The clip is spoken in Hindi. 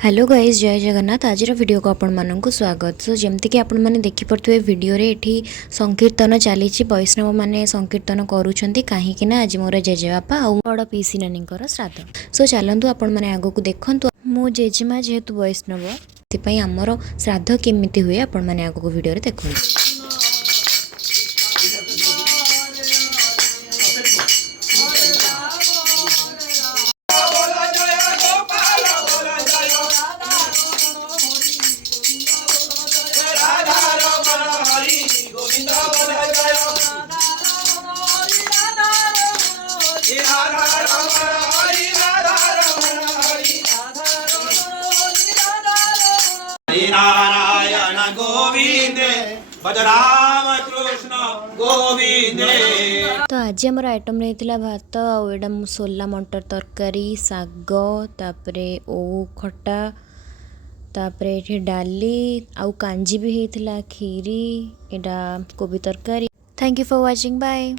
हेलो गाइस, जय जगन्नाथ। आज वीडियो को आपण मानक स्वागत। सो जमती कि आपण माने देखि पड़थुए वीडियो रे एठी संकीर्तन चली वैष्णव माने संकीर्तन करूछंती काहेकि ना आज मोर जेजे बापा आ बड़ पीसी नानीकर श्राद्ध। सो चलंतु आपण माने आगो को देखंतु। मो जेजेमा जेहेतु वैष्णव तिपई हमर श्राद्ध केमिति हुए आपण माने आगो को वीडियो रे देखंतु। नारायण गोविंदे बजराम कृष्ण गोविंदे। तो आज आमर आइटम रही भात आउटा सोला मटर तरकारी शाग तापरे ओ खटा तापरे ये डाली आउ कांजी भी होता खीरी एटा कोबी तरकारी। Thank you for watching. Bye.